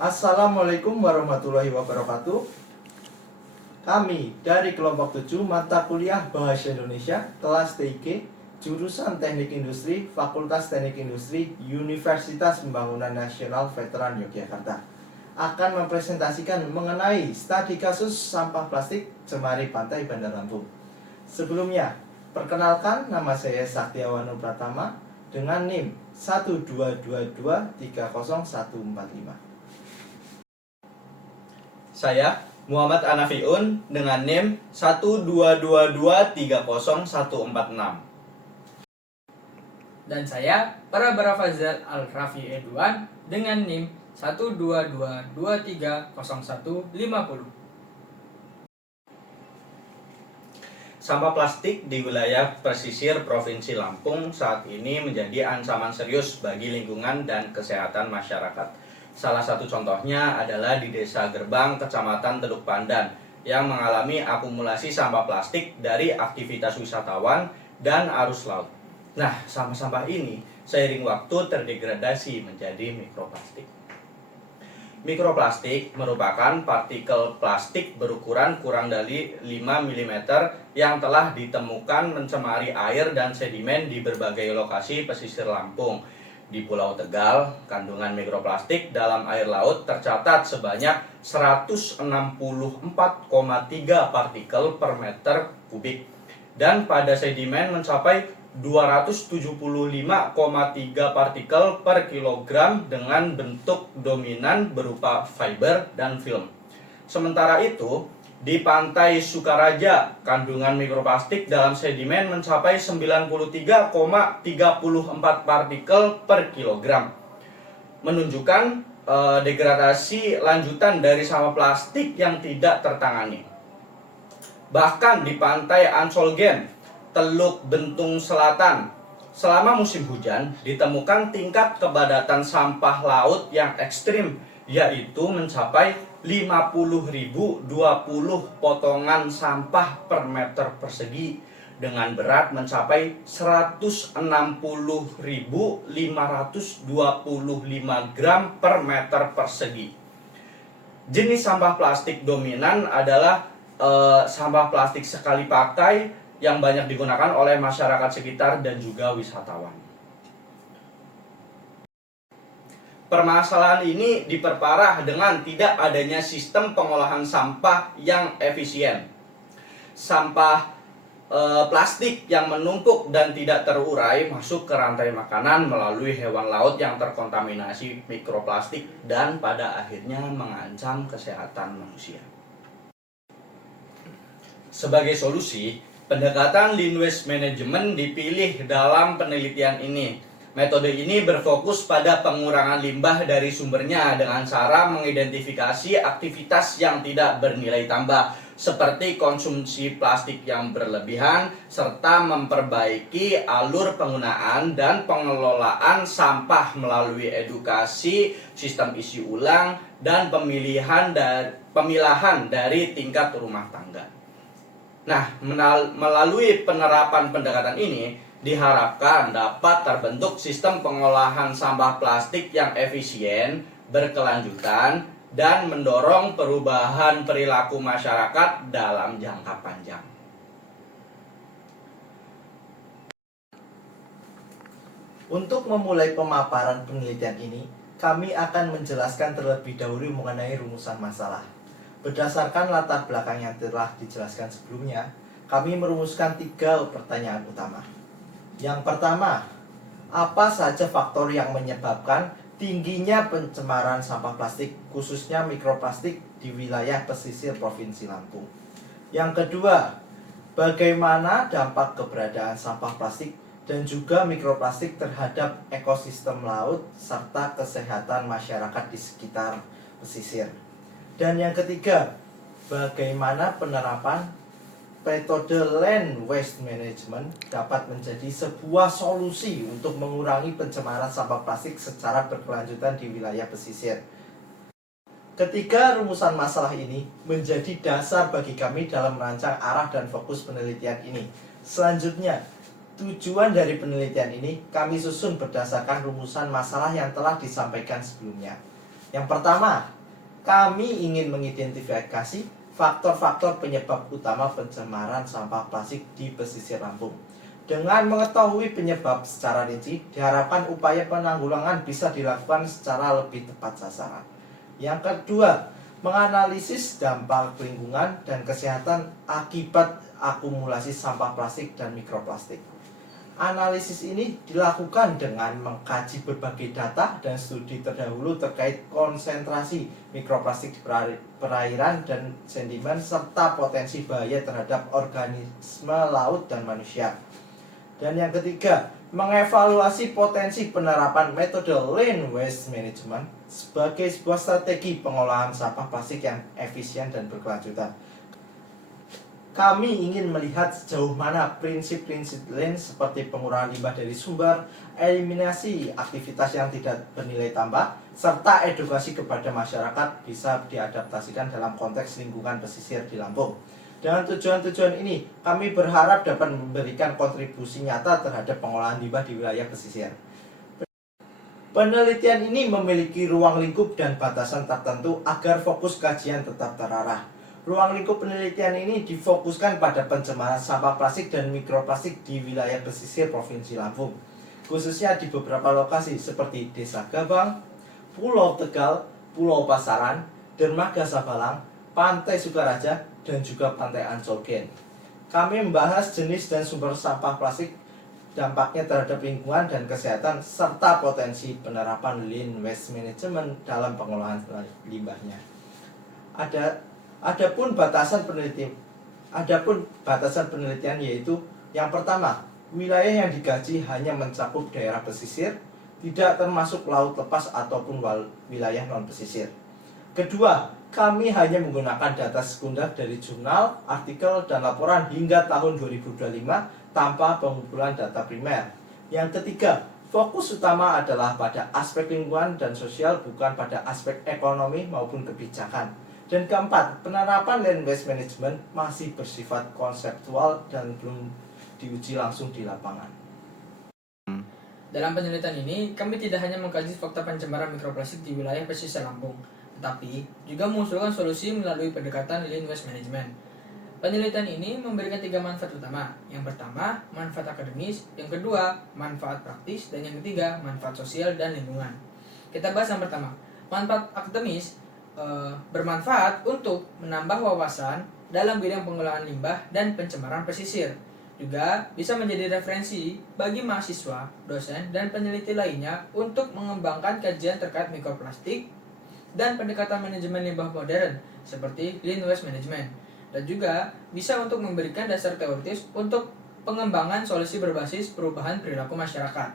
Assalamualaikum warahmatullahi wabarakatuh. Kami dari kelompok 7 mata kuliah Bahasa Indonesia kelas TIG jurusan Teknik Industri Fakultas Teknik Industri Universitas Pembangunan Nasional Veteran Yogyakarta akan mempresentasikan mengenai studi kasus sampah plastik Cemari Pantai Bandar Lampung. Sebelumnya, perkenalkan nama saya Saktiawan Pratama dengan NIM 122230145. Saya Muhammad Anafiun dengan NIM 122230146. Dan saya Parabara Fazal Al-Rafi Edwan dengan NIM 122230150. Sampah plastik di wilayah pesisir Provinsi Lampung saat ini menjadi ancaman serius bagi lingkungan dan kesehatan masyarakat. Salah satu contohnya adalah di Desa Gerbang, Kecamatan Teluk Pandan, yang mengalami akumulasi sampah plastik dari aktivitas wisatawan dan arus laut. Nah, sampah-sampah ini seiring waktu terdegradasi menjadi mikroplastik. Mikroplastik merupakan partikel plastik berukuran kurang dari 5 mm yang telah ditemukan mencemari air dan sedimen di berbagai lokasi pesisir Lampung. Di Pulau Tegal, kandungan mikroplastik dalam air laut tercatat sebanyak 164,3 partikel per meter kubik dan pada sedimen mencapai 275,3 partikel per kilogram dengan bentuk dominan berupa fiber dan film. Sementara itu, di pantai Sukaraja, kandungan mikroplastik dalam sedimen mencapai 93,34 partikel per kilogram, menunjukkan degradasi lanjutan dari sampah plastik yang tidak tertangani. Bahkan di pantai Ansolgen, Teluk Bentung Selatan, selama musim hujan ditemukan tingkat kepadatan sampah laut yang ekstrim, yaitu mencapai 50.020 potongan sampah per meter persegi dengan berat mencapai 160.525 gram per meter persegi. Jenis sampah plastik dominan adalah sampah plastik sekali pakai yang banyak digunakan oleh masyarakat sekitar dan juga wisatawan. Permasalahan ini diperparah dengan tidak adanya sistem pengolahan sampah yang efisien. Sampah plastik yang menumpuk dan tidak terurai masuk ke rantai makanan melalui hewan laut yang terkontaminasi mikroplastik dan pada akhirnya mengancam kesehatan manusia. Sebagai solusi, pendekatan Lean Waste Management dipilih dalam penelitian ini. Metode ini berfokus pada pengurangan limbah dari sumbernya dengan cara mengidentifikasi aktivitas yang tidak bernilai tambah seperti konsumsi plastik yang berlebihan serta memperbaiki alur penggunaan dan pengelolaan sampah melalui edukasi, sistem isi ulang, dan pemilahan dari tingkat rumah tangga. Nah, melalui penerapan pendekatan ini diharapkan dapat terbentuk sistem pengolahan sampah plastik yang efisien, berkelanjutan, dan mendorong perubahan perilaku masyarakat dalam jangka panjang. Untuk memulai pemaparan penelitian ini, kami akan menjelaskan terlebih dahulu mengenai rumusan masalah. Berdasarkan latar belakang yang telah dijelaskan sebelumnya, kami merumuskan 3 pertanyaan utama. Yang pertama, apa saja faktor yang menyebabkan tingginya pencemaran sampah plastik, khususnya mikroplastik di wilayah pesisir Provinsi Lampung? Yang kedua, bagaimana dampak keberadaan sampah plastik dan juga mikroplastik terhadap ekosistem laut serta kesehatan masyarakat di sekitar pesisir? Dan yang ketiga, bagaimana penerapan metode Land Waste Management dapat menjadi sebuah solusi untuk mengurangi pencemaran sampah plastik secara berkelanjutan di wilayah pesisir. Ketiga rumusan masalah ini menjadi dasar bagi kami dalam merancang arah dan fokus penelitian ini. Selanjutnya, tujuan dari penelitian ini kami susun berdasarkan rumusan masalah yang telah disampaikan sebelumnya. Yang pertama, kami ingin mengidentifikasi faktor-faktor penyebab utama pencemaran sampah plastik di pesisir Lampung. Dengan mengetahui penyebab secara rinci, diharapkan upaya penanggulangan bisa dilakukan secara lebih tepat sasaran. Yang kedua, menganalisis dampak lingkungan dan kesehatan akibat akumulasi sampah plastik dan mikroplastik. Analisis ini dilakukan dengan mengkaji berbagai data dan studi terdahulu terkait konsentrasi mikroplastik di perairan dan sedimen serta potensi bahaya terhadap organisme laut dan manusia. Dan yang ketiga, mengevaluasi potensi penerapan metode Lean Waste Management sebagai sebuah strategi pengolahan sampah plastik yang efisien dan berkelanjutan. Kami ingin melihat sejauh mana prinsip-prinsip Lean seperti pengurangan limbah dari sumber, eliminasi aktivitas yang tidak bernilai tambah, serta edukasi kepada masyarakat bisa diadaptasikan dalam konteks lingkungan pesisir di Lampung. Dengan tujuan-tujuan ini, kami berharap dapat memberikan kontribusi nyata terhadap pengolahan limbah di wilayah pesisir. Penelitian ini memiliki ruang lingkup dan batasan tertentu agar fokus kajian tetap terarah. Ruang lingkup penelitian ini difokuskan pada pencemaran sampah plastik dan mikroplastik di wilayah pesisir Provinsi Lampung, khususnya di beberapa lokasi seperti Desa Gabang, Pulau Tegal, Pulau Pasaran, Dermaga Sabalang, Pantai Sukaraja, dan juga Pantai Ancolgen. Kami membahas jenis dan sumber sampah plastik, dampaknya terhadap lingkungan dan kesehatan, serta potensi penerapan Lean Waste Management dalam pengolahan limbahnya. Adapun batasan penelitian yaitu yang pertama, wilayah yang dikaji hanya mencakup daerah pesisir, tidak termasuk laut lepas ataupun wilayah non pesisir. Kedua, kami hanya menggunakan data sekunder dari jurnal, artikel, dan laporan hingga tahun 2025 tanpa pengumpulan data primer. Yang ketiga, fokus utama adalah pada aspek lingkungan dan sosial, bukan pada aspek ekonomi maupun kebijakan. Dan keempat, penerapan Lean Waste Management masih bersifat konseptual dan belum diuji langsung di lapangan. Dalam penelitian ini, kami tidak hanya mengkaji fakta pencemaran mikroplastik di wilayah pesisir Lampung, tetapi juga mengusulkan solusi melalui pendekatan Lean Waste Management. Penelitian ini memberikan 3 manfaat utama. Yang pertama, manfaat akademis, yang kedua, manfaat praktis, dan yang ketiga, manfaat sosial dan lingkungan. Kita bahas yang pertama. Manfaat akademis bermanfaat untuk menambah wawasan dalam bidang pengolahan limbah dan pencemaran pesisir. Juga bisa menjadi referensi bagi mahasiswa, dosen, dan peneliti lainnya untuk mengembangkan kajian terkait mikroplastik dan pendekatan manajemen limbah modern seperti Lean Waste Management, dan juga bisa untuk memberikan dasar teoritis untuk pengembangan solusi berbasis perubahan perilaku masyarakat.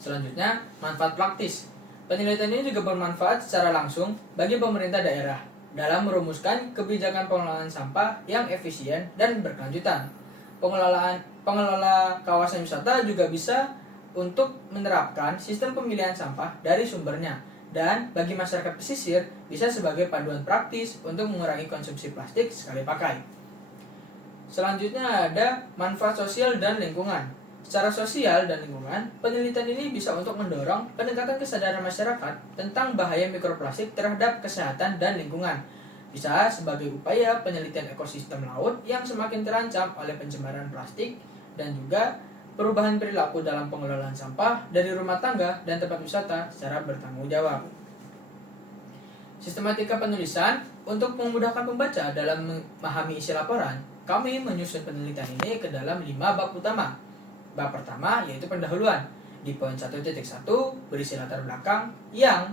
Selanjutnya, manfaat praktis. Penelitian ini juga bermanfaat secara langsung bagi pemerintah daerah dalam merumuskan kebijakan pengelolaan sampah yang efisien dan berkelanjutan. Pengelola kawasan wisata juga bisa untuk menerapkan sistem pemilihan sampah dari sumbernya, dan bagi masyarakat pesisir bisa sebagai panduan praktis untuk mengurangi konsumsi plastik sekali pakai. Selanjutnya ada manfaat sosial dan lingkungan. Secara sosial dan lingkungan, penelitian ini bisa untuk mendorong peningkatan kesadaran masyarakat tentang bahaya mikroplastik terhadap kesehatan dan lingkungan. Bisa sebagai upaya penelitian ekosistem laut yang semakin terancam oleh pencemaran plastik, dan juga perubahan perilaku dalam pengelolaan sampah dari rumah tangga dan tempat wisata secara bertanggung jawab. Sistematika penulisan. Untuk memudahkan pembaca dalam memahami isi laporan, kami menyusun penelitian ini ke dalam 5 bab utama. Bab pertama yaitu pendahuluan. Di poin 1.1 berisi latar belakang yang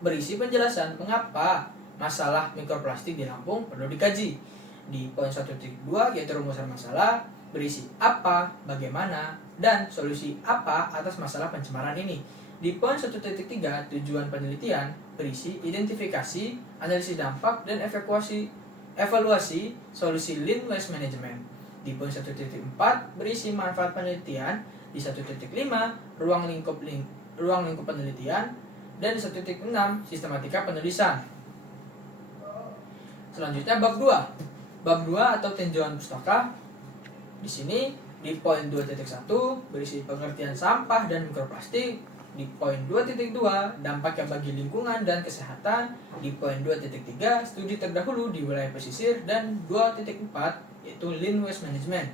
berisi penjelasan mengapa masalah mikroplastik di Lampung perlu dikaji. Di poin 1.2 yaitu rumusan masalah, berisi apa, bagaimana, dan solusi apa atas masalah pencemaran ini. Di poin 1.3 tujuan penelitian berisi identifikasi, analisis dampak, dan evaluasi solusi Lean Waste Management. Di poin 1.4 berisi manfaat penelitian, di 1.5 ruang lingkup penelitian, dan di 1.6 sistematika penulisan. Selanjutnya bab 2. Bab 2 atau tinjauan pustaka. Di sini di poin 2.1 berisi pengertian sampah dan mikroplastik. Di poin 2.2, dampaknya bagi lingkungan dan kesehatan. Di poin 2.3, studi terdahulu di wilayah pesisir. Dan 2.4, yaitu Lean Waste Management.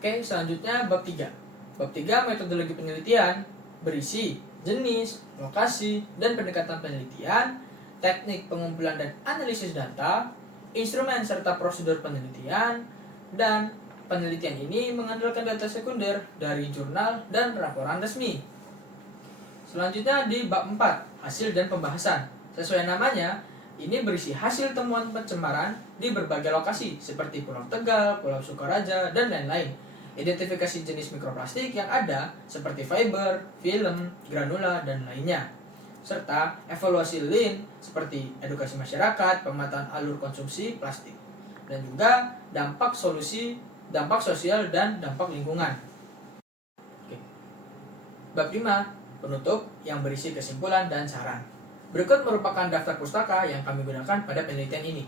Oke, selanjutnya bab 3. Bab 3, metodologi penelitian, berisi jenis, lokasi, dan pendekatan penelitian, teknik pengumpulan dan analisis data, instrumen serta prosedur penelitian, dan penelitian ini mengandalkan data sekunder dari jurnal dan laporan resmi. Selanjutnya di bab 4, hasil dan pembahasan. Sesuai namanya, ini berisi hasil temuan pencemaran di berbagai lokasi seperti Pulau Tegal, Pulau Sukaraja, dan lain-lain. Identifikasi jenis mikroplastik yang ada seperti fiber, film, granula, dan lainnya. Serta evaluasi lean seperti edukasi masyarakat, pemetaan alur konsumsi plastik. Dan juga dampak sosial dan dampak lingkungan. Oke. Bab 5, penutup yang berisi kesimpulan dan saran. Berikut merupakan daftar pustaka yang kami gunakan pada penelitian ini.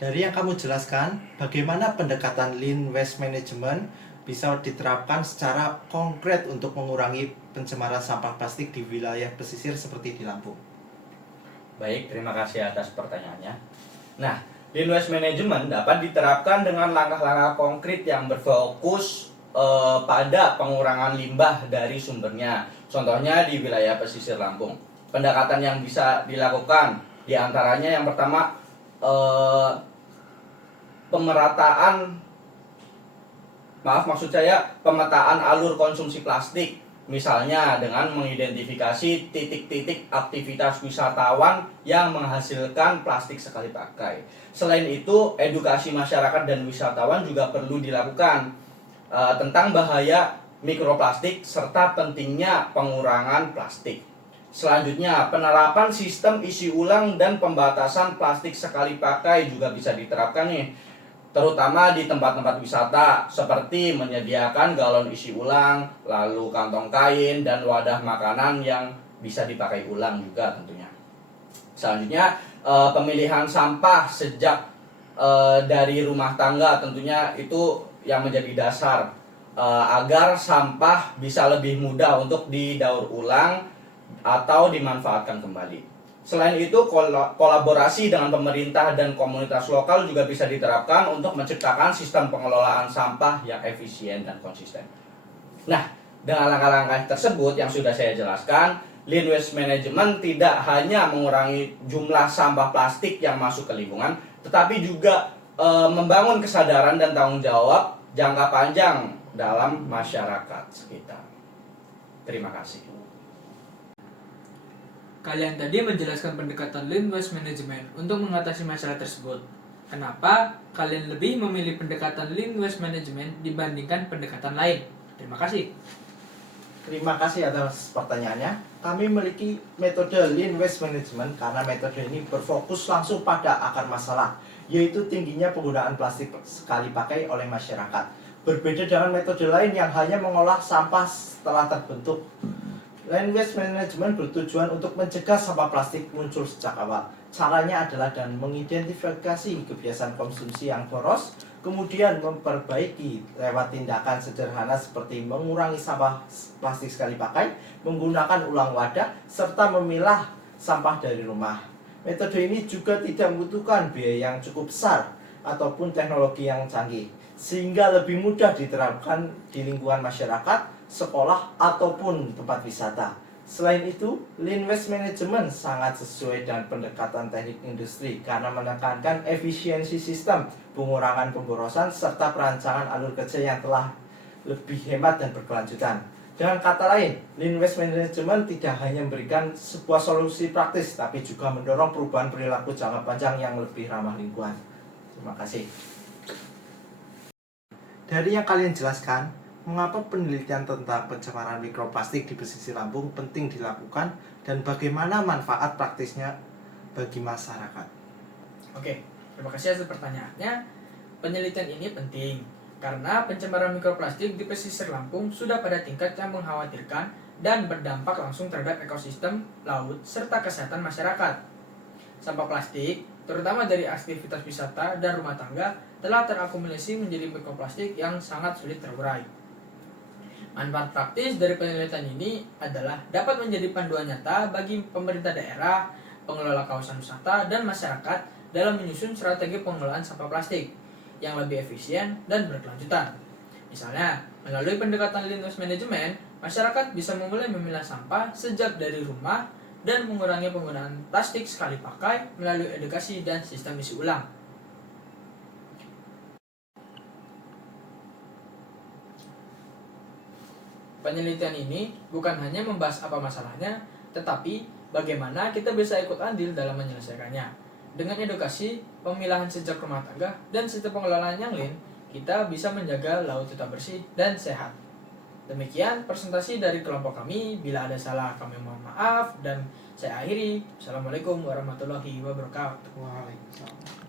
Dari yang kamu jelaskan, bagaimana pendekatan Lean Waste Management bisa diterapkan secara konkret untuk mengurangi pencemaran sampah plastik di wilayah pesisir seperti di Lampung? Baik, terima kasih atas pertanyaannya. Nah, Lean Waste Management dapat diterapkan dengan langkah-langkah konkret yang berfokus pada pengurangan limbah dari sumbernya. Contohnya di wilayah pesisir Lampung. Pendekatan yang bisa dilakukan diantaranya yang pertama pemetaan alur konsumsi plastik, misalnya dengan mengidentifikasi titik-titik aktivitas wisatawan yang menghasilkan plastik sekali pakai. Selain itu, edukasi masyarakat dan wisatawan juga perlu dilakukan tentang bahaya mikroplastik serta pentingnya pengurangan plastik. Selanjutnya, penerapan sistem isi ulang dan pembatasan plastik sekali pakai juga bisa diterapkan nih, terutama di tempat-tempat wisata seperti menyediakan galon isi ulang, lalu kantong kain dan wadah makanan yang bisa dipakai ulang juga tentunya. Selanjutnya, pemilihan sampah sejak dari rumah tangga tentunya itu yang menjadi dasar agar sampah bisa lebih mudah untuk didaur ulang atau dimanfaatkan kembali. Selain itu, kolaborasi dengan pemerintah dan komunitas lokal juga bisa diterapkan untuk menciptakan sistem pengelolaan sampah yang efisien dan konsisten. Nah, dengan langkah-langkah tersebut yang sudah saya jelaskan, Lean Waste Management tidak hanya mengurangi jumlah sampah plastik yang masuk ke lingkungan, tetapi juga membangun kesadaran dan tanggung jawab jangka panjang dalam masyarakat sekitar. Terima kasih. Kalian tadi menjelaskan pendekatan Lean Waste Management untuk mengatasi masalah tersebut. Kenapa kalian lebih memilih pendekatan Lean Waste Management dibandingkan pendekatan lain? Terima kasih. Terima kasih atas pertanyaannya. Kami memiliki metode Lean Waste Management karena metode ini berfokus langsung pada akar masalah, yaitu tingginya penggunaan plastik sekali pakai oleh masyarakat. Berbeda dengan metode lain yang hanya mengolah sampah setelah terbentuk. Lean Waste Management bertujuan untuk mencegah sampah plastik muncul sejak awal. Caranya adalah dengan mengidentifikasi kebiasaan konsumsi yang boros, kemudian memperbaiki lewat tindakan sederhana seperti mengurangi sampah plastik sekali pakai, menggunakan ulang wadah, serta memilah sampah dari rumah. Metode ini juga tidak membutuhkan biaya yang cukup besar ataupun teknologi yang canggih, sehingga lebih mudah diterapkan di lingkungan masyarakat, sekolah, ataupun tempat wisata. Selain itu, Lean Waste Management sangat sesuai dengan pendekatan teknik industri karena menekankan efisiensi sistem, pengurangan pemborosan, serta perancangan alur kerja yang telah lebih hemat dan berkelanjutan. Dengan kata lain, Lean Waste Management tidak hanya memberikan sebuah solusi praktis, tapi juga mendorong perubahan perilaku jangka panjang yang lebih ramah lingkungan. Terima kasih. Dari yang kalian jelaskan, mengapa penelitian tentang pencemaran mikroplastik di pesisir Lampung penting dilakukan dan bagaimana manfaat praktisnya bagi masyarakat? Oke, terima kasih atas pertanyaannya. Penelitian ini penting karena pencemaran mikroplastik di pesisir Lampung sudah pada tingkat yang mengkhawatirkan dan berdampak langsung terhadap ekosistem laut serta kesehatan masyarakat. Sampah plastik terutama dari aktivitas wisata dan rumah tangga, telah terakumulasi menjadi mikroplastik yang sangat sulit terurai. Manfaat praktis dari penelitian ini adalah dapat menjadi panduan nyata bagi pemerintah daerah, pengelola kawasan wisata, dan masyarakat dalam menyusun strategi pengelolaan sampah plastik yang lebih efisien dan berkelanjutan. Misalnya, melalui pendekatan Lean Waste Management, masyarakat bisa memulai memilah sampah sejak dari rumah dan mengurangi penggunaan plastik sekali pakai melalui edukasi dan sistem isi ulang. Penelitian ini bukan hanya membahas apa masalahnya, tetapi bagaimana kita bisa ikut andil dalam menyelesaikannya. Dengan edukasi, pemilahan sejak rumah tangga, dan sistem pengelolaan yang lean, kita bisa menjaga laut tetap bersih dan sehat. Demikian presentasi dari kelompok kami. Bila ada salah, kami mohon maaf, dan saya akhiri. Assalamualaikum warahmatullahi wabarakatuh. Waalaikumsalam.